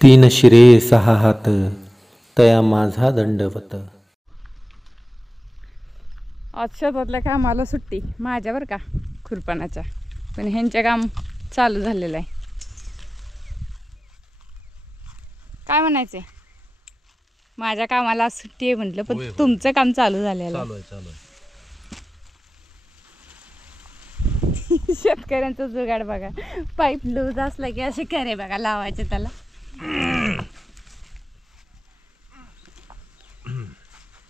तीन शिरे सहा हात तया माझा दंडवत. आज शेतातल्या कामाला सुट्टी माझ्यावर का खुरपणाच्या, पण ह्यांच्या काम चालू झालेलं आहे. काय म्हणायचंय, माझ्या कामाला आज सुट्टी आहे म्हटलं, पण तुमचं काम चालू झालेलं आहे. शेतकऱ्यांचं जुगाड बघा, पाईप लूज असला की असे करे बघा लावायचे त्याला.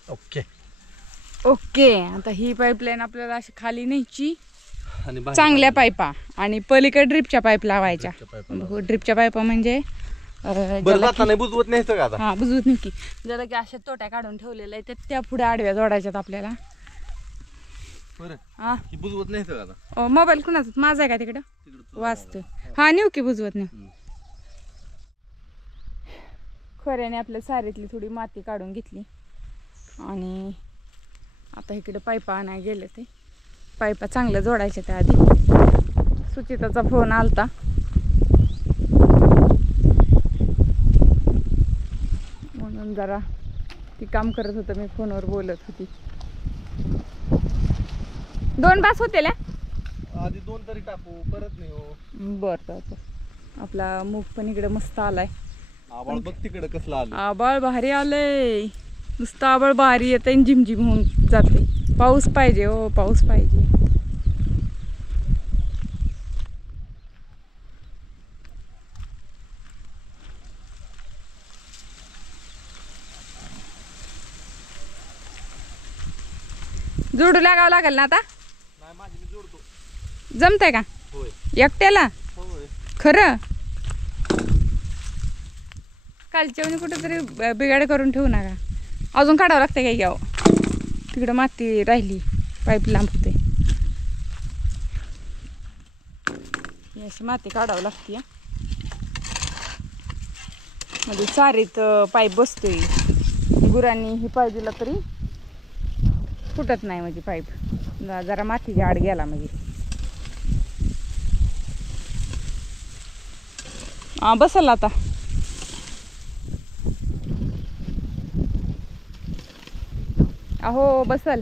ओके ओके, आता ही पाईपलाईन आपल्याला अशी खाली न्यायची, चांगल्या पाईपा आणि पलीकडे ड्रिपच्या पाईप लावायच्या. ड्रिपच्या पाईपा म्हणजे बुजवत नाही का? हा, बुजवत नाही की ज्याला की अशा तोट्या काढून ठेवलेल्या आहेत त्या पुढे आडव्या जोडायच्यात आपल्याला. बुजवत नाही का? मोबाईल कुणाचा, माझा आहे का तिकडं वाचतो? हा, नेऊ की बुजवत नेऊ. खऱ्याने आपल्या सारीतली थोडी माती काढून घेतली आणि आता इकडे पाईपा आणायला गेले. ते पाईपा चांगल्या जोडायच्या. त्या आधी सुचिताचा फोन आलता, म्हणून जरा ती काम करत होतं, मी फोनवर बोलत होती. 2 बास होते आधी 2 तरी टाकू, परत नाही हो. बर, आपला मूग पण इकडे मस्त आलाय. आबाळ बघ तिकडे कसला आलं. आबाळ भारी आलंय, नुसतं आबाळ भारी येत आहे, झिमझिम होऊन जाते. पाऊस पाहिजे हो, पाऊस पाहिजे. जोडू लागावं लागेल ना आता. जमतंय का एकट्याला? खरं कालच्या कुठेतरी बिगाड करून ठेवू नका. अजून काढावं लागतं काही घ्यावं, तिकडं माती राहिली, पाईप लांब होते. अशी माती काढावं लागते. म्हणजे चारीत पाईप बसतोय, गुरांनी ही पाईप दिला तरी फुटत नाही. म्हणजे पाईप जरा मातीच्या आड गेला म्हणजे बसल आता. अहो बसल.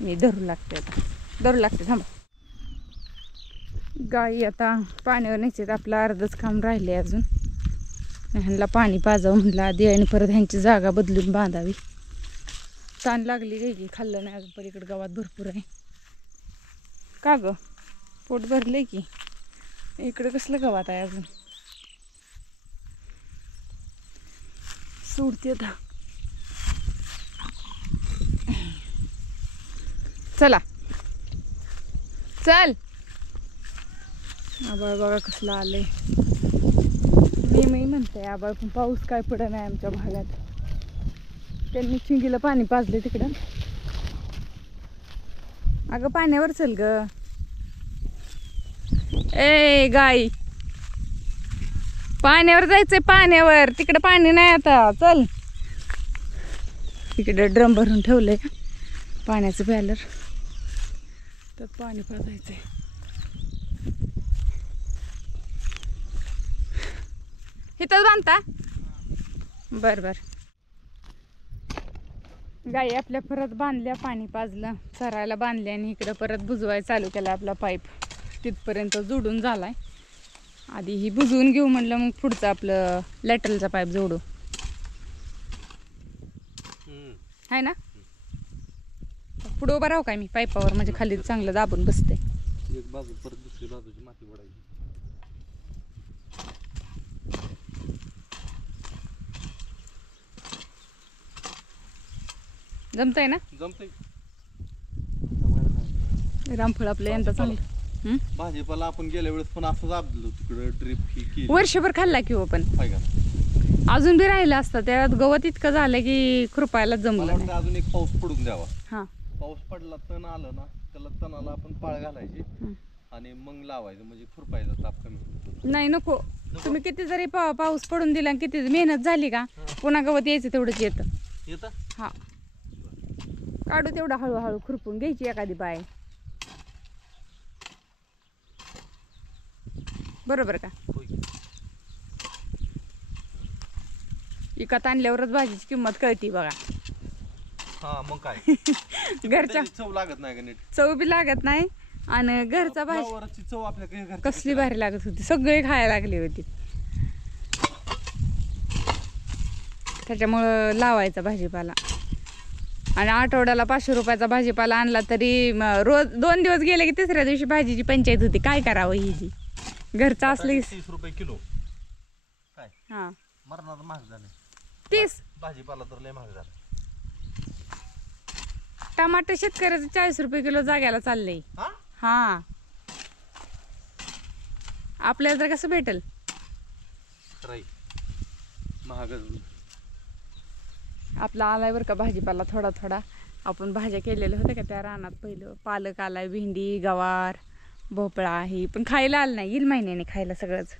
मी धरू लागते आता, धरू लागते. थांबा, गाई आता पाण्यावर न्यायचे. आपलं अर्धच काम राहिले अजून. ह्यांना पाणी पाजावं म्हटलं आधी, आणि परत ह्यांची जागा बदलून बांधावी. ताण लागली गाई, खाल्लं नाही अजून. पलीकडे गावात भरपूर आहे. का ग, पोट भरले की? इकडे कसलं गवात आहे अजून. सोडते आता. चला चल. आबाळ बघा कसलं आलंय. मी म्हणते आबाळ, पण पाऊस काय पडत नाही आमच्या भागात. त्यांनी चिंगीला पाणी पाजले तिकडं. अगं पाण्यावर चल ग. ए गाई, पाण्यावर जायचंय, पाण्यावर. तिकडे पाणी नाही आता, चल. इकडे ड्रम भरून ठेवलंय पाण्याचं बॅलर, त्यात पाणी पाजायचंय. इथंच बांधता? बर. गाई आपल्या परत बांधल्या, पाणी पाजलं, चरायला बांधल्या, आणि इकडं परत बुजवायला चालू केला. आपला पाईप तिथपर्यंत जोडून झालाय. आधी ही बुजवून घेऊ म्हणलं, मग पुढचं आपलं लॅटरलचा पाईप जोडू. आहे ना? पुढं उभं राहू काय मी पाईपावर, म्हणजे खाली चांगलं दाबून बसते. एक बाजू परत दुसरी बाजूची माती पडायची. जमतंय ना? जमतंय. रामफळ आपलं यंदा चांगलं. भाजीपाला आपण गेल्या वेळेस पण असं दाबलो तिकडे, ड्रिप ही वर्षभर खाल्ला की हो, पण अजून बी राहिला असता. त्यात गवत इतकं झालं की खुरपायला जमलं नाही. अजून एक पाऊस पडून द्यावा. हा, पाऊस पडला, तण आलं ना, त्याला तणाला आपण पाळ घालायची आणि मग लावायचं, म्हणजे खुरपायचा ताप कमी होतो. नाही नको. तुम्ही किती जरी पाऊस पडून दिला, किती मेहनत झाली का, पुन्हा गवत यायचं तेवढंच येतं. येतं. हा, काढू तेवढा हळूहळू खुरपून घ्यायची एखादी बाय. बरोबर का? विकत आणल्यावरच भाजीची किंमत कळती बघा. हा मग काय घरच्या चव लागत नाही का नीट. चव बी लागत नाही आणि घरचा भाजी फ्लावरची चव आपल्या घरची कसली भारी लागत होती. सगळे खायला लागली होती. त्याच्यामुळं लावायचा भाजीपाला. आणि आठवड्याला 500 रुपयाचा भाजीपाला आणला तरी रोज 2 दिवस गेले की तिसऱ्या दिवशी भाजीची पंचायत होती. काय करावं ही जी घरचं असलं 30 रुपये किलो. काय हा मरणाचं महाग झालं. 30 भाजीपाला तर लय महाग झाला. टमाटर शेतकऱ्याचं 40 रुपये किलो जाग्याला चाललंय. हा आपल्याला तर कसं भेटल. महागच. आपला आलाय बरं का भाजीपाला थोडा थोडा. आपण भाज्या केलेल्या होत्या का त्या रानात. पहिलं पालक आलाय, भेंडी, गवार, भोपळा ही पण खायला आलं नाही. येईल महिन्याने खायला सगळंच.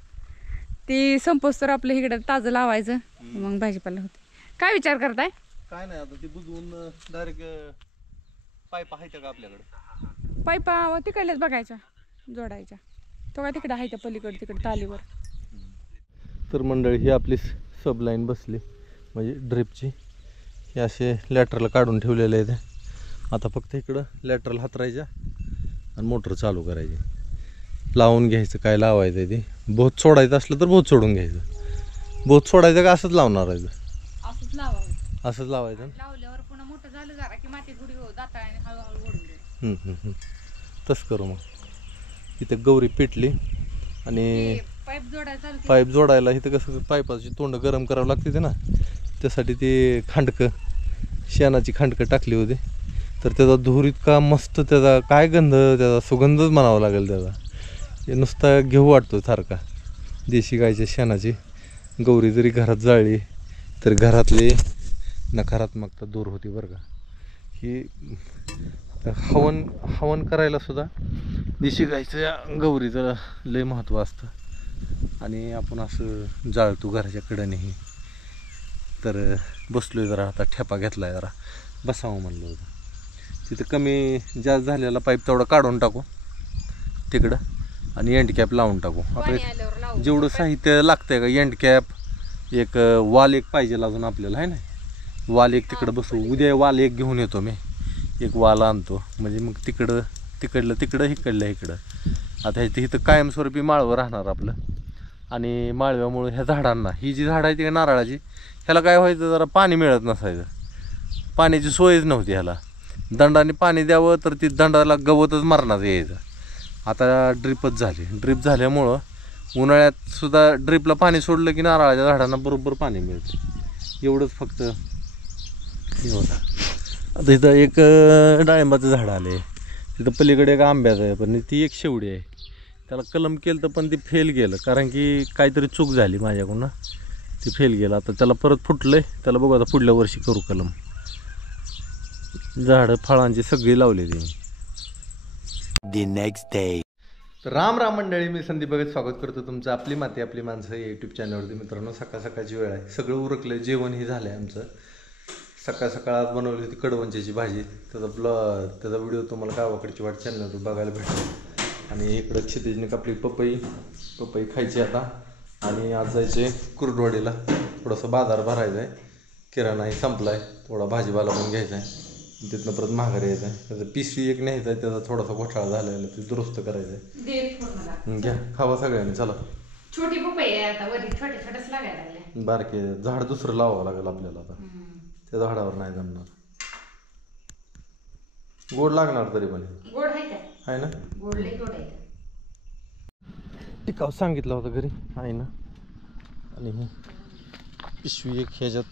ती संपोस तर आपलं इकडं ताजं लावायचं मग भाजीपाला होते. काय विचार करताय? काय नाही आता ती बुजवून डायरेक्ट पाईप आहेत का आपल्याकडे. पाईपा तिकडल्याच बघायच्या जोडायच्या. तो काय तिकडे आहे त्या पलीकडे तिकडे तालीवर. तर मंडळी ही आपली सब लाईन बसली म्हणजे ड्रिपची. हे असे लॅटरला काढून ठेवलेले आहे. आता फक्त इकडं लॅटरल हातरायच्या आणि मोटर चालू करायची. लावून घ्यायचं काय लावायचं आहे ते. बोत सोडायचं असलं तर बोत सोडून घ्यायचं. बोत सोडायचं का असंच लावणार आहे? असंच लावायचं. असंच लावायचं. लावल्यावर पुन्हा मोठं झालं जरा की माती थोडी जाताळ्याने हळूहळू ओढून दे. तसं करू मग. इथं गौरी पेटली आणि पाईप जोडायचा. पाईप जोडायला इथं कसं पाईपाची तोंड गरम करावं लागते ते ना. त्यासाठी ते खांडकं शेणाची खांडकं टाकली होती. तर त्याचा धूर इतका मस्त, त्याचा काय गंध, त्याचा सुगंधच म्हणावा लागेल त्याचा. हे नुसता घेऊ वाटतो सारखा. देशी गायच्या शेणाची गौरी जरी घरात जाळली तर घरातली नकारात्मकता दूर होती बरं का. ही हवन करायला सुद्धा देशी गायचं गौरीचं लय महत्त्व असतं. आणि आपण असं जाळतो घराच्या कडेनेही. तर बसलोय जरा आता ठेपा घेतलाय जरा बसावं म्हणलं होतं. तिथं कमी जास्त झालेला पाईप तेवढा काढून टाकू तिकडं आणि एंड कॅप लावून टाकू. आपलं जेवढं साहित्य लागतंय का एंड कॅप एक वाल एक पाहिजे अजून आपल्याला आहे ना. वाल एक तिकडं बसवू. उद्या वाल एक घेऊन येतो मी. एक वाल आणतो म्हणजे मग तिकडलं इकडलं इकडं. आता इथं कायमस्वरूपी माळवं राहणार आपलं. आणि माळव्यामुळं ह्या झाडांना ही जी झाडं आहे ती नारळाची ह्याला काय व्हायचं जरा पाणी मिळत नसायचं. पाण्याची सोयच नव्हती ह्याला. दंडाने पाणी द्यावं तर ती दंडाला गवतच मरणाचं यायचं. आता ड्रिपच झाली. ड्रिप झाल्यामुळं उन्हाळ्यात सुद्धा ड्रिपला पाणी सोडलं की नारळाच्या झाडांना बरोबर पाणी मिळते. एवढंच फक्त हे होतं. आता इथं एक डाळिंबाचं झाड आले. तिथं पलीकडे एक आंब्याचं आहे पण ती एक शेवडी आहे. त्याला कलम केलं तर पण ते फेल गेलं कारण की काहीतरी चूक झाली माझ्याकडून. ते फेल गेलं. आता त्याला परत फुटलंय. त्याला बघू आता पुढल्या वर्षी करू कलम. झाडं फळांची सगळी लावलेली. The next day. तर राम राम मंडळी, मी संदीप भगत स्वागत करतो तुमचं आपली माती आपली माणसं या यूट्यूब चॅनलवरती. मित्रांनो सकाळ सकाळची वेळ आहे. सगळं उरकलं. जेवण ही झालं आहे आमचं. सकाळ सकाळ बनवली होती कडवंच्याची भाजी. त्याचा व्हिडिओ तुम्हाला गावाकडची वाट चॅनलवर बघायला भेटेल. आणि इकडं क्षितिजने कापली पपई खायची आता. आणि आज जायचे कुर्डवाडीला. थोडंसं बाजार भरायचा आहे. किराणाही संपला आहे. थोडा भाजीपाला पण घ्यायचा आहे. तिथनं परत माघारी यायचं आहे. त्याचं पिशवी एक न्यायचं आहे. त्याचा थोडासा घोटाळा झालेला ते दुरुस्त करायचं आहे. घ्या खावा सगळ्यांनी चला. छोटी पपई आहे आता वरी छोटे छोटेच लागायला लागले. बारके झाड दुसरं लावावं लागेल आपल्याला आता. त्या झाडावर नाही जमणार. गोड लागणार तरी पण. गोड आहे का? आहे ना. गोड लई गोड आहे. टिकाव सांगितलं होतं घरी आहे ना. आणि ही पिशवी एक ह्याच्यात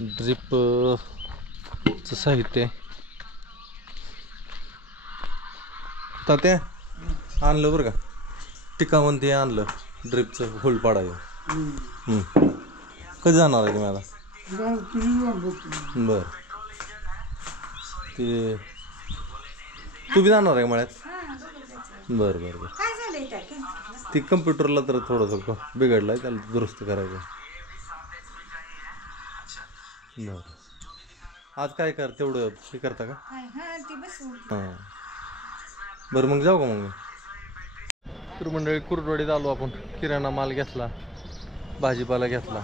ड्रिपचं साहित्य तात्या आणलं बरं का. टिकावून ते आणलं ड्रिपचं होल पाडायचं. कधी जाणार आहे तुम्ही आता? बरं ते तू बी जाणार आहे का मळ्यात? बरं बरं बरं. ती कम्प्युटरला तर थोडंसं बिघडलं आहे त्याला दुरुस्त करायचं. बरं आज काय कर तेवढं हे करता का हा ती बसू हां बरं मग जाऊ का मग तर मंडळी कुरडवाडीत आलो आपण किराणा माल घेतला भाजीपाला घेतला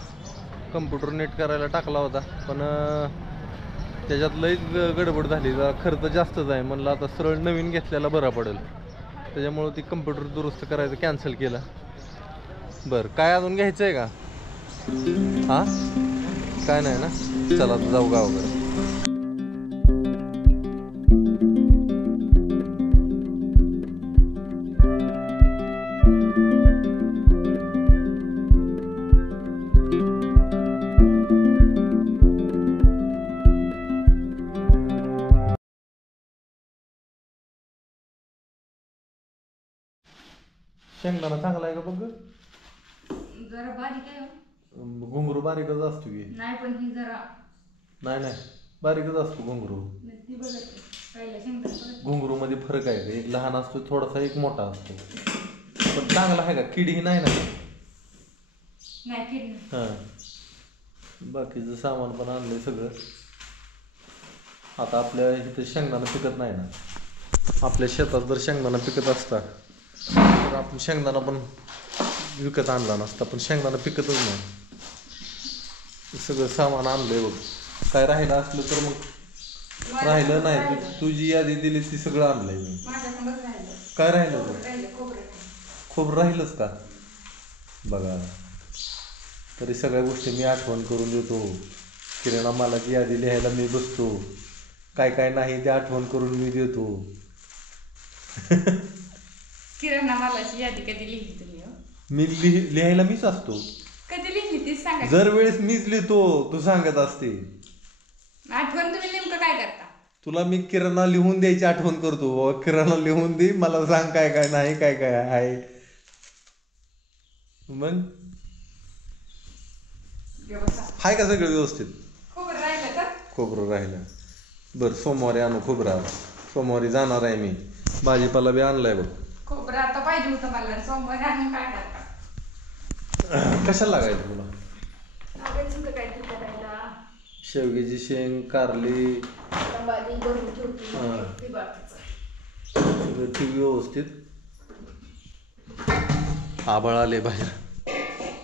कम्प्युटर नीट करायला टाकला होता पण त्याच्यात लईच गडबड झाली जरा खर्च जास्तच आहे म्हणलं आता सरळ नवीन घेतल्याला बरा पडेल त्याच्यामुळं ती कम्प्युटर दुरुस्त करायचं कॅन्सल केलं बरं काय अजून घ्यायचं आहे का हां काय नाही ना चला आता जाऊ गावाकडे शेंगदाणा चांगला आहे का बघ जरा बारीक आहे घुंगरू बारीकच असतो की नाही पण ही जरा नाही बारीकच असतो घुंगरू ती बघत पहिल्या शेंगदाणा घुंगरू मध्ये फरक आहे का एक लहान असतो थोडासा एक मोठा असतो पण चांगला आहे का किडीही नाही ना नाही किडनी हां बाकीचं सामान पण आणलंय सगळं आता आपल्या इथे शेंगदाणा पिकत नाही ना आपल्या शेतात जर शेंगदाणा पिकत असता तर आपण शेंगदाणा पण विकत आणला नसता पण शेंगदाणा पिकतच नाही सगळं सामान आणलंय बघ काय राहिलं असलं तर मग राहिलं नाही तुझी यादी दिली ती सगळं आणलंय मी काय राहिलं खोबरं राहिलंच का बघा तरी सगळ्या गोष्टी मी आठवण करून देतो किराणा मालाची यादी लिहायला मी बसतो काय काय नाही ते आठवण करून मी देतो किराणा मालाची यादी कधी लिहिली तुम्ही मी लिहायला मीच असतो कधी लिहिली तीच सांगा जर वेळेस मीच लिहितो तू सांगत असते आठवण तुम्ही नेमकं काय करता तुला मी किराणा लिहून द्यायची आठवण करतो किराणा लिहून दे मला सांग काय काय नाही काय काय आहे मग हाय का सगळं व्यवस्थित खोबरं राहिलं का खोबरं राहिलं बरं सोमवारी आणू खोबरं सोमवारी जाणार आहे मी भाजीपाला बी आणलाय बघ खोबरं आता पाहिजे होतं मला सोमवारी आणून काय करता कशाला लागायचं तुला लागायचं काय करायला शेवग्याची शेंग कारली भरून ठेवते सगळं ती व्यवस्थित आभाळ आले बाहेर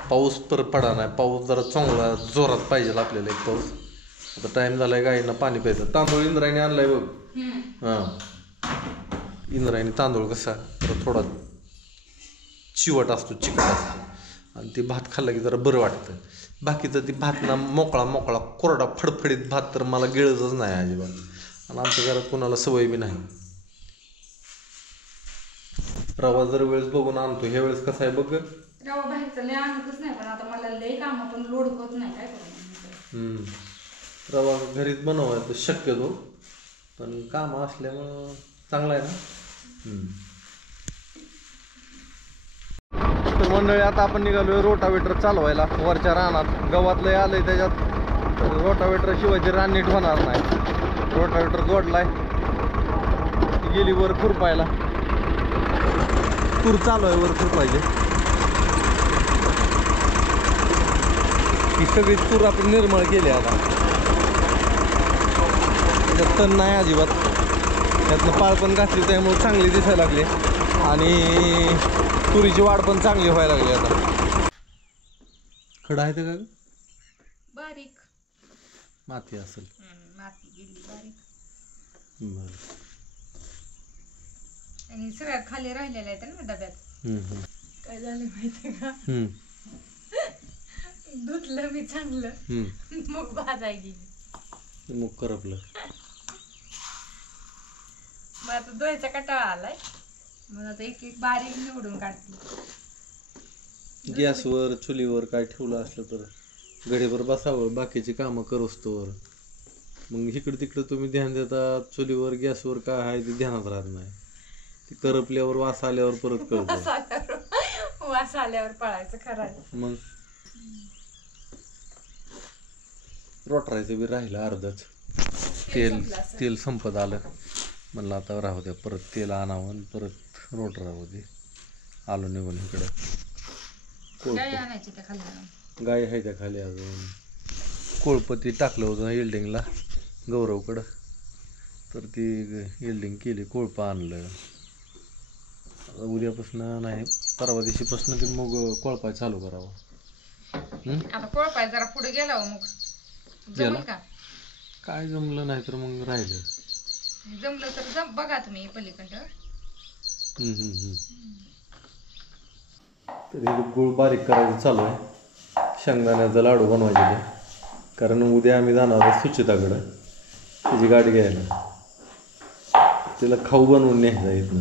पाऊस पर पडा नाही पाऊस जरा चांगला जोरात पाहिजे आपल्याला एक पाऊस आता टाइम झालाय गाईंना पाणी प्यायचं तांदूळ इंद्रायणी आणलाय बघ हां इंद्रायणी तांदूळ कसा तर थोडा चिवट असतो चिकट असतो आणि ते भात खाल्ला की जरा बरं वाटतं बाकीचं ती भात ना मोकळा कोरडा फडफडीत भात तर मला गिळतच नाही अजिबात आणि आमच्या घरात कोणाला सवय बी नाही रवा जर वेळेस बघून आणतो ह्या वेळेस कसा आहे बघ रवा बाहेरचं लय आणतच नाही पण आता मला लय काम पण लोड होत नाही काय करू रवा घरीच बनवायचं शक्यतो पण काम असल्यामुळं चांगलं आहे ना तर मंडळी आता आपण निघालोय रोटावेटर चालवायला वरच्या रानात गवत लय आलंय त्याच्यात रोटावेटर शिवायची रान नीट होणार नाही रोटावेटर जोडलाय गेली वर खुरपायला तूर चालू आहे वर खुरपायचे ही सगळी तूर आपण निर्मळ केली आता त्याच्यात तण नाही अजिबात त्यातनं पाळ पण घातली त्यामुळे चांगली दिसायला लागली आणि तुरीची वाढ पण चांगली व्हायला लागली आता खडा आहे का बारीक माती असेल माती गेली बारीक बरं आणि सगळ्या खाली राहिलेल्या आहेत ना डब्यात काय झालं माहितीये का धुतलं मी चांगलं मग भाजाय गेली मग करपलं मग आता धुवायचा कटाळा आलाय मग आता एक एक बारीक निवडून काढते गॅसवर चुलीवर काय ठेवलं असलं तर गडीवर बसावं बाकीची कामं करोस्तोवर मग इकडं तिकडं तुम्ही ध्यान देता चुलीवर गॅसवर काय आहे ते ध्यानात राहत नाही ते करपल्यावर वास आल्यावर परत कळतं वास आल्यावर पळायचं खरं मग रोटरायचं बी राहिलं अर्धच तेल संपत आलं म्हणलं आता राहू द्या परत तेल आणावं आणि परत रोट राहू दे आलो निघून इकडं आणायची त्या खाली गाय आहे त्या खाली अजून कोळपती टाकलं होतं इल्डिंगला गौरवकडं, तर ती वेल्डिंग केली, कोळपा आणलं. आता उद्यापासून नाही, परवा दिवशीपासून ते मग कोळपाय चालू करावं. आता कोळपाय जरा पुढे गेला हो मग जमल का? काय जमलं नाही तर मग राहिलं. जमलं तर बघा तुम्ही पलीकडं. तर हे गुळ बारीक करायचं चालू आहे, शेंगदाण्याचा लाडू बनवायचे ते. कारण उद्या आम्ही जाणार आहोत सुचिताकडं त्याची गाडी घ्यायला, तिला खाऊ बनवून न्यायचा इथनं.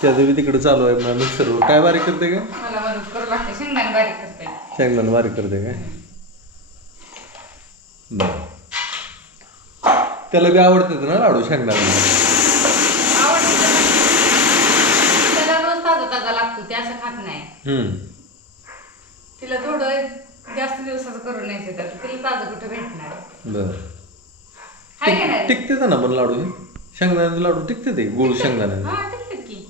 त्याचं बी तिकडं चालू आहे. मग मिक्सरवर काय बारीक करते का? मला मदत करू लागते, शेंगदाणे बारीक करते. शेंगदाणा बारीक करते काय? बरं. त्याला बी आवडतात ना लाडू शेंगदाणा? त्याला रोज ताजा ताजा लागतो, ते असं खात नाही. तिला थोडं जास्त दिवसाचं करून न्यायचं, तर तिला ताजं कुठं भेटणार. बरं. हाय का नाही? टिकते ना पण लाडू, हे शेंगदाण्याचे लाडू टिकते ते गुळ शेंगदाण्याचे. हा टिकतात की,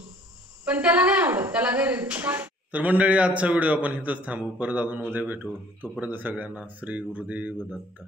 पण त्याला नाही आवडत, त्याला घरी. तर मंडळी, आजचा व्हिडिओ आपण इथंच थांबू. परत अजून उद्या भेटू. तोपर्यंत सगळ्यांना श्री गुरुदेव दत्त.